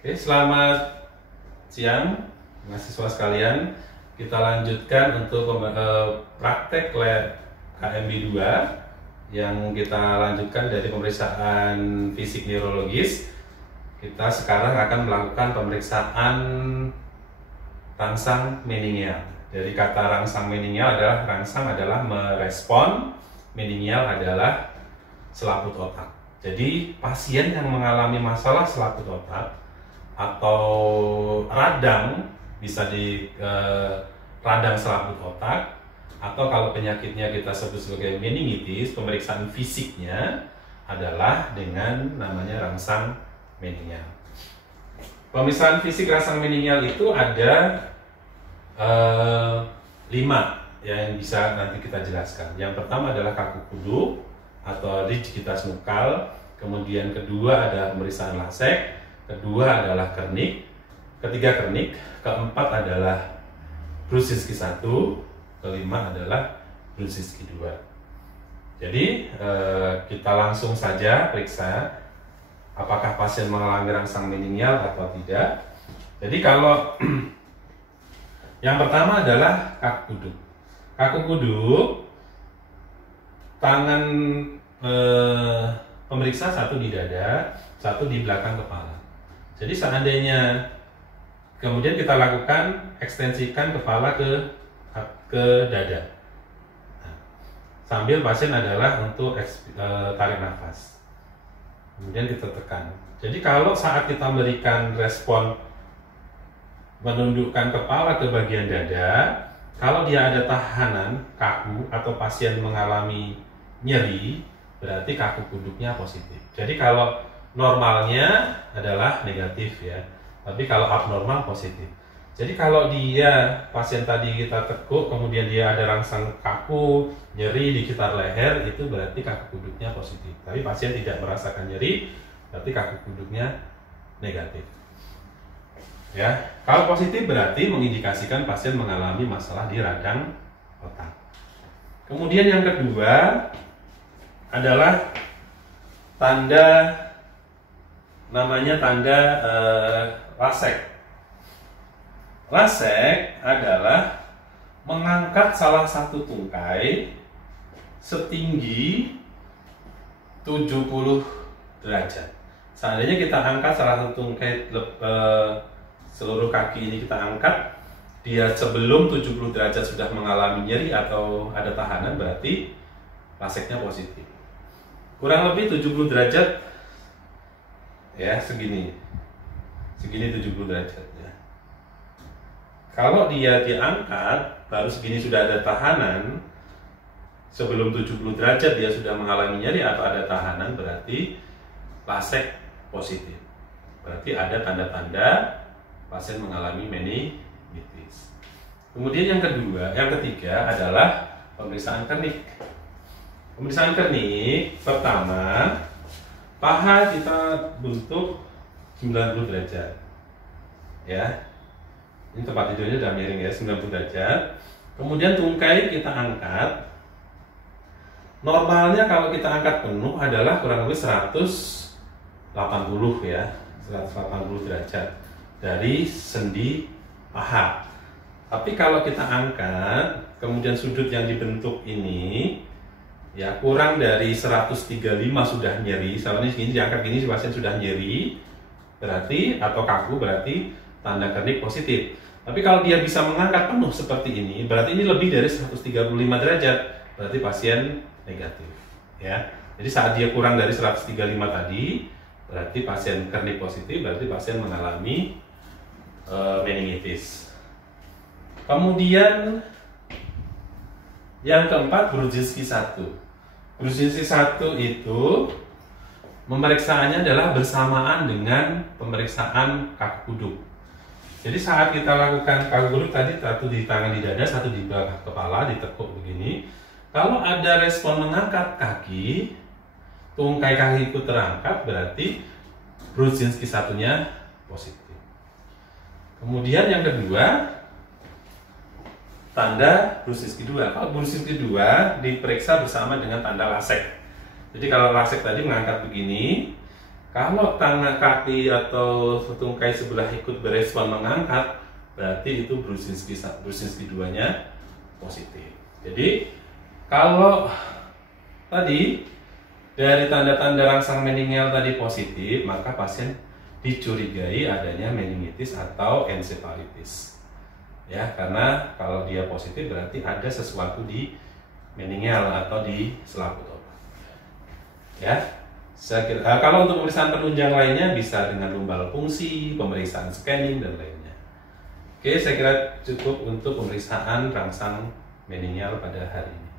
Oke, selamat siang mahasiswa sekalian. Kita lanjutkan untuk praktek lab KMB 2 yang kita lanjutkan dari pemeriksaan fisik neurologis. Kita sekarang akan melakukan pemeriksaan rangsang meningeal. Dari kata rangsang meningeal adalah rangsang adalah merespon, meningeal adalah selaput otak. Jadi pasien yang mengalami masalah selaput otak atau radang, bisa di radang selaput otak, atau kalau penyakitnya kita sebut sebagai meningitis, pemeriksaan fisiknya adalah dengan namanya rangsang meningeal. Pemeriksaan fisik rangsang meningeal itu ada 5 yang bisa nanti kita jelaskan. Yang pertama adalah kaku kudu atau rigiditas nukal, kemudian kedua ada pemeriksaan lasek, kedua adalah kernik, ketiga kernik, keempat adalah Brudzinski 1, kelima adalah Brudzinski 2. Jadi kita langsung saja periksa apakah pasien mengalami rangsang meningeal atau tidak. Jadi kalau yang pertama adalah kaku kuduk. Kaku kuduk, tangan pemeriksa satu di dada, satu di belakang kepala. Jadi seandainya kemudian kita lakukan ekstensikan kepala ke dada, sambil pasien adalah untuk tarik nafas, kemudian kita tekan. Jadi kalau saat kita memberikan respon menundukkan kepala ke bagian dada, kalau dia ada tahanan kaku atau pasien mengalami nyeri, berarti kaku kuduknya positif. Jadi kalau normalnya adalah negatif ya, tapi kalau abnormal positif. Jadi kalau dia pasien tadi kita tekuk, kemudian dia ada rangsang kaku, nyeri di sekitar leher, itu berarti kaku kuduknya positif. Tapi pasien tidak merasakan nyeri, berarti kaku kuduknya negatif. Ya, kalau positif berarti mengindikasikan pasien mengalami masalah di radang otak. Kemudian yang kedua adalah tanda, namanya tanda lasek. Lasek adalah mengangkat salah satu tungkai setinggi 70 derajat. Seandainya kita angkat salah satu tungkai, seluruh kaki ini kita angkat, dia sebelum 70 derajat sudah mengalami nyeri atau ada tahanan, berarti laseknya positif. Kurang lebih 70 derajat ya, segini 70 derajat ya. Kalau dia diangkat baru segini sudah ada tahanan, sebelum 70 derajat dia sudah mengalami nyeri atau ada tahanan, berarti lasek positif. Berarti ada tanda-tanda pasien mengalami meningitis. Kemudian yang ketiga adalah pemeriksaan kernik. Pemeriksaan kernik pertama, paha kita bentuk 90 derajat. Ya. Ini tempat tidurnya sudah miring ya, 90 derajat. Kemudian tungkai kita angkat. Normalnya kalau kita angkat penuh adalah kurang lebih 180 ya, 180 derajat dari sendi paha. Tapi kalau kita angkat, kemudian sudut yang dibentuk ini ya kurang dari 135 sudah nyeri. Soalnya segini diangkat gini, pasien sudah nyeri, berarti atau kaku, berarti tanda kernik positif. Tapi kalau dia bisa mengangkat penuh seperti ini, berarti ini lebih dari 135 derajat, berarti pasien negatif ya. Jadi saat dia kurang dari 135 tadi, berarti pasien kernik positif, berarti pasien mengalami meningitis. Kemudian yang keempat, Brudzinski 1. Brudzinski 1 itu pemeriksaannya adalah bersamaan dengan pemeriksaan kaku kuduk. Jadi saat kita lakukan kaku kuduk tadi, satu di tangan di dada, satu di belakang kepala, ditekuk begini. Kalau ada respon mengangkat kaki, tungkai kaki itu terangkat, berarti Brudzinski 1-nya positif. Kemudian yang kedua, tanda Brudzinski 2. Kalau Brudzinski 2 diperiksa bersama dengan tanda lasek. Jadi kalau lasek tadi mengangkat begini, Kalau tangan, kaki atau tungkai sebelah ikut berespon mengangkat, berarti itu Brudzinski 2-nya positif. Jadi kalau tadi dari tanda-tanda rangsang meningeal tadi positif, maka pasien dicurigai adanya meningitis atau ensefalitis. Ya, karena kalau dia positif berarti ada sesuatu di meningeal atau di selaput otak. Ya. Kalau untuk pemeriksaan penunjang lainnya bisa dengan lumbal fungsi, pemeriksaan scanning dan lainnya. Oke, saya kira cukup untuk pemeriksaan rangsang meningeal pada hari ini.